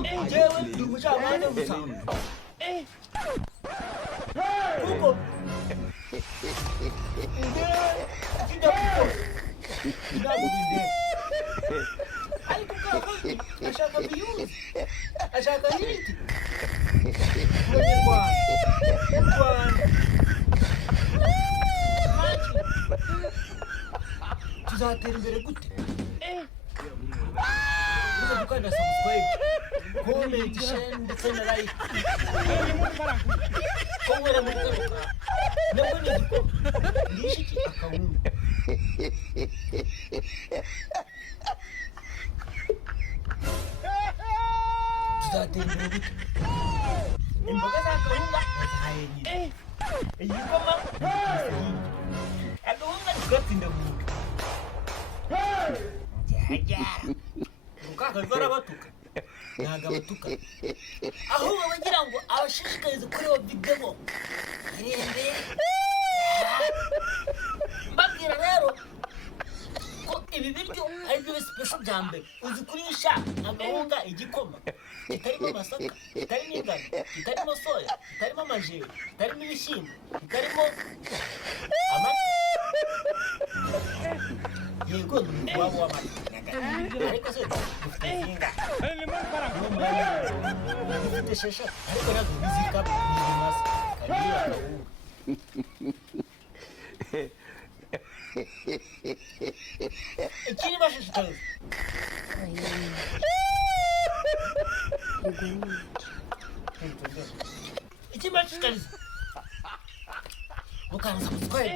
njyewe ndi umucamanza gusa kuko kijya kuko ntabwo bindeba ariko kakoze ashaka biyuzi ashaka hiriti Rwanda tuzatera imbere gute uza gukanda subscribe comment share ndetse na like kongera muri karuka nabwo ni igikorwa ndishiki akawungu tuzatera imbere gute imboga za kawunga nazahaye nyine igikoma agahunga ntikatsinda guhinga jyajyara mukakazora batuka ntago abatuka ahubwo bagira ngo abashishikarize kureba video irembe mbabwira rero ko ibi biryo ari byo special bya mbere uzi kurisha agahunga igikoma kitarimo amasaka kitarimo ingano kitarimo soya kitarimo amajeri kitarimo ibishyimbo kitarimo amata yego ni wabo w'amata ariko se dufite inga dufite shesha ariko ntabwo bizika n'ibimasa kariya agahunga ikiri bashishikariza ikiri bashishikariza mukanza kutwere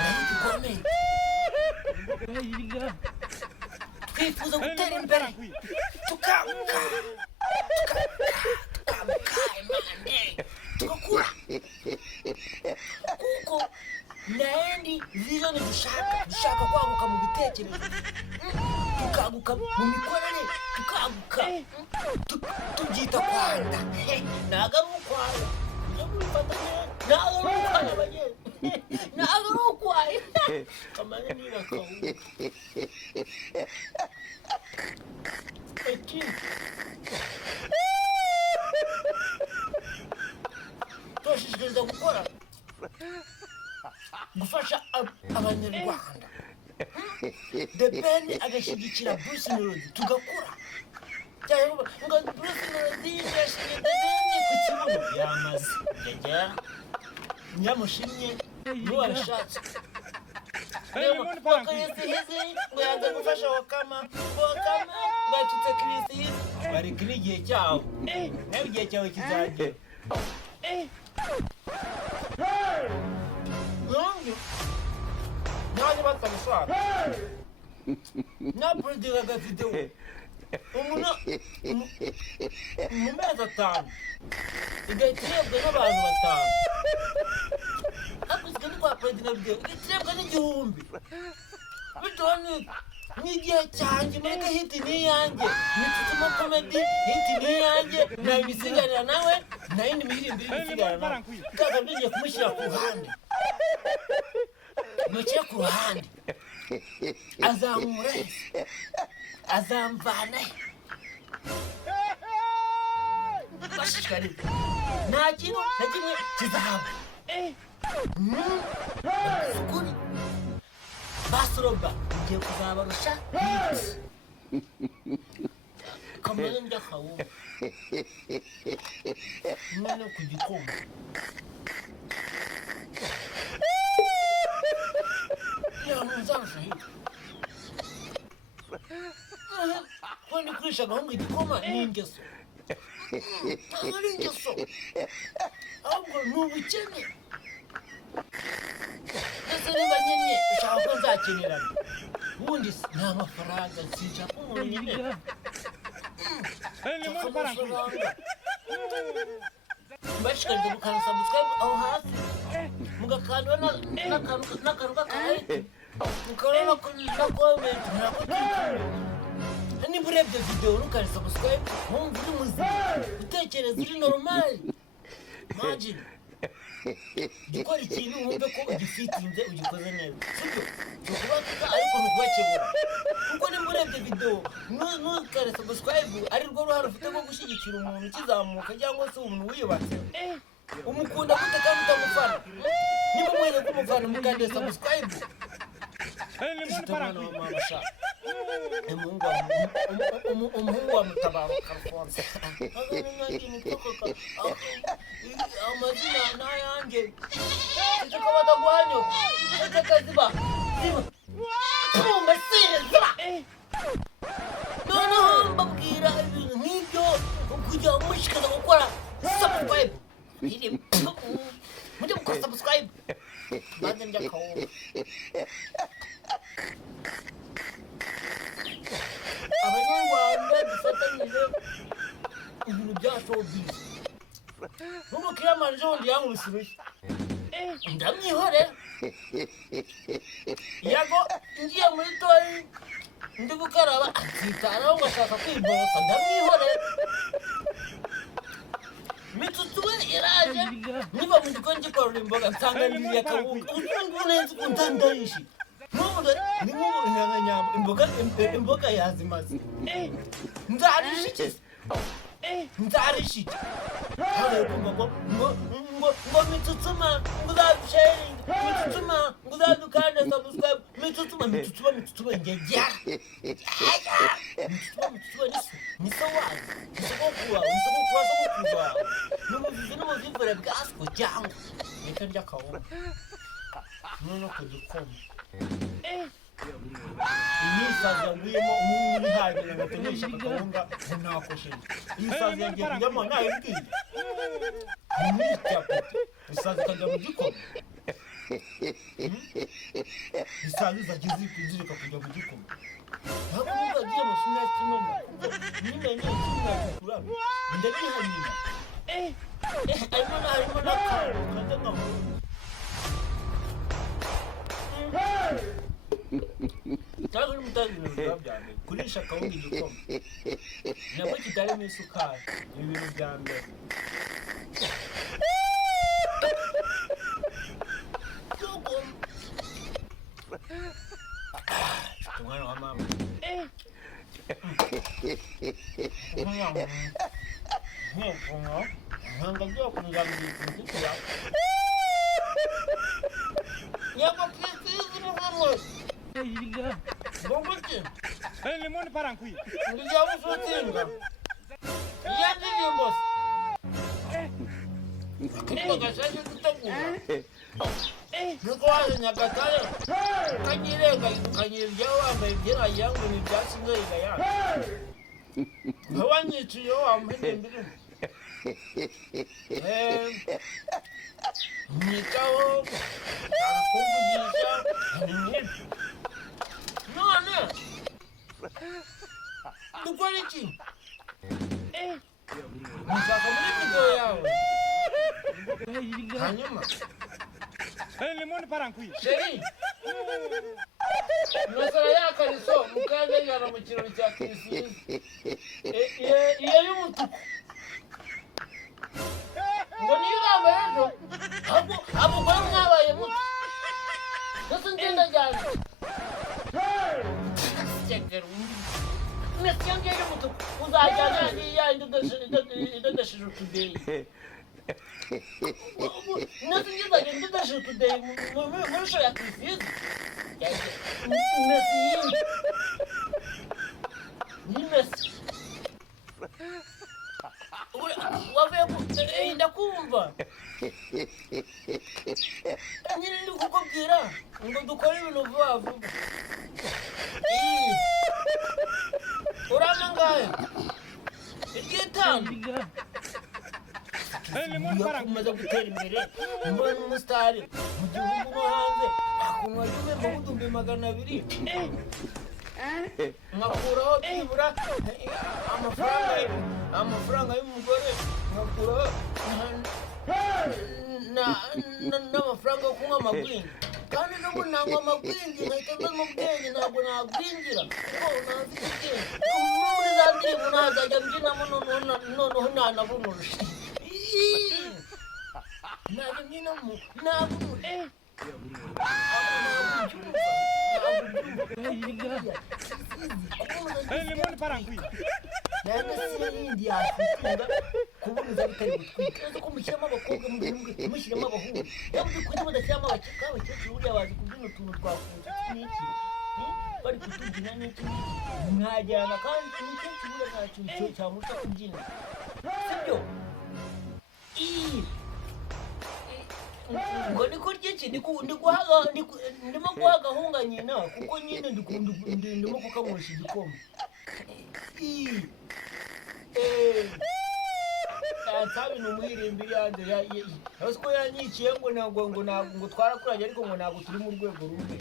urabikomeye twifuza gutera imbere tukamuka imande tugakura kuko nayandi vision dushaka kwaguka mu bitekerezo tukaguka mu mikorere tukaguka tubyita kwanda ntago ari ukwaya ntago ari ukwaya bagenzi ntago ari ukwaya kamane niba kawunga turashishikariza gukora gufasha abanyarwanda The Ben agashyigikira Bruce Melody tugakura cyangwa ngo Bruce Melody yashyigikiye The Ben ku kibuno yamaze yajya nyamushimye n'uwarashatse bakayisihizi ngo yanze gufasha wakama bacitse kirisihizi bareka n'igihe cyawo nawe igihe cyawe kizagera nanjye batabishaka napuridiraga videwo umuntu mu mezi 5 igahita irebwa n'abantu 5 hakurikijwe n'ukwapuridira videwo igahita irebwa n'igihumbi bitewe n'igihe cyanjye mureke hiti n'iyanjye nitutuma komedi hiti n'iyanjye nayo ibisigarira nawe nayindi miririmbire ibisigarira nawe bikaza bigiye kumushyira ku ruhande mushyire ku ruhande azamura azamvana bashishikariza nta kintu na kimwe kizahaba ukuri basoroba ugiye kuzabarusha hiti kamere njya kawunga umwana ku gikoma nzarusha hiti kwenda kurisha agahunga igikoma ni ingeso ntabwo ari ingeso ahubwo ni ubukene ndetse niba nkenye ushaka ko nzakenerana ubundi nta mafaranga sinshaka umuntu nkenera nshaka amafaranga mbashishikariza gukanda subscribe aho hasi mugakandwa n'akantu k'akahiti mukabona na comment niba urebye video ntukande subscribe wumva uri muzima utekereza uri normal imagine gukora ikintu wumve ko ugifitinze ugikoze neza sibyo ukubaka ariko ntukubakebura kuko nimba urebye video ntukare subscribe ari rwo ruhare ufite rwo gushyigikira umuntu ukizamuka cyangwa se umuntu wiyubatse umukunda gute kandi utamufana niba mwere kumufana mugande subscribe Sitamana wa mama sha umuhungu wa Mutabaro Alphonse amazina n'ayanjye tukabata guhanyo kaziba tumba sireza noneho mbabwira ibintu nk'ibyo kujya mushikaza gukora subscribe mujye gukora subscribe nanjye njya kawumva abanyarwanda dufatanyije ibintu bya showbiz n'umukiriya manje wundi yankubise ndamwihorera yago ngiye muri tori ndi gukaraba akitaraho ngo ashaka kwiborosa ndamwihorera mitutu we iraje niba mu gikoni gikorora imboga nsanga ndiriye akawunga utungu neza ukundandayishi ni nk'ubu nyamba imboga yazimaze nzarishike ngo mitutuma ngo uzabisharing mitutuma ngo uzabikande subscribe mitutuma ngegera mitutuma ni sawazi nisokuwa n'umuvivure bwasiko cyangwa nika ndya kawunga noneho kugikoma imisazi yaguyemo umwe hanyuma ngatenesha akawunga ntakosheje imisazi yagiye kujyamo nayibwiye nimwicyapete imisazi ikajya mu gikoma imisazi zagiye zirika kujya mu gikoma ntabwo uzagiye mu sinakimena nimenye ikinyakuramo ndabihanyina harimo n'akantu kajya nkamuntu cyangwa n'umutazi ibintu biba bya mbere kurisha akawunga igikoma nabwo kitarimo isukari ni ibintu bya mbere umwana wa mama nkukunga nkanga byo kungamira ikintu yawe yaba kwisizi n'ubumwe Bongote. Limoni parankui. Ndio usotinga. Yandi ndimbos. Kiko gashaje tutakuba. Niko waje nyakatale. Kanyirega kanyirya wambaye byera yangu ni byasinze igaya. Nkawanyici yo amende mbiri. Nikaho. Akakumvugisha. None dukora iki nshaka muri video yawe hanyuma Limoni parankui. sheri nasara yakariso mukaje yara mu kirori cya Kirisizi iyo y'umutuku ngo niyo urambaye ejo abo kwa mwabaye muto gusa ngenda cyane Messi ngeye mutu uzajyana ya indodashije today nazingiza indodashije today muri show ya Kirisizi Messi ni Messi wavuye ndakumva nyine ndi kukubwira ngo dukore ibintu vuba vuba urama ngayo iry'itanu umaze gutera imbere mbona n'umusitari mu gihugu no hanze akuntu wagiye mu bihumbi 200 nkakuraho byibura amafaranga y'umugore nkakuraho n'amafaranga yo kunywa amagwingi kandi n'ubu ntabwo amagwingi nkahita mba mu bwenge ntabwo nagwingira kuko ntafite ubwenge muri za ndirimbo ntazajya mbyinamo noneho ntanabunurusha ntabwo nyinamo ntabwo limoni parankwi nanga sindi yafitunga kubuza bitari gutwika ko mushyiramo abakobwa mushyiramo abahungu yavuze kujya badashyiramo abakecuru buriya bazi kubyina utuntu twakunze n'iki bari kutubyina n'iki mwajyana kandi umukecuru uriya nta kintu cyamurusha kubyina sibyo ngo ni kurya iki ndimo guha gahunga nyina kuko nyine ndimo kukamurisha igikoma ntabi ni umuhirimbi yanjye ko yanyiciye ngo twarakuraje ariko ngo ntabwo turi mu rwego rumwe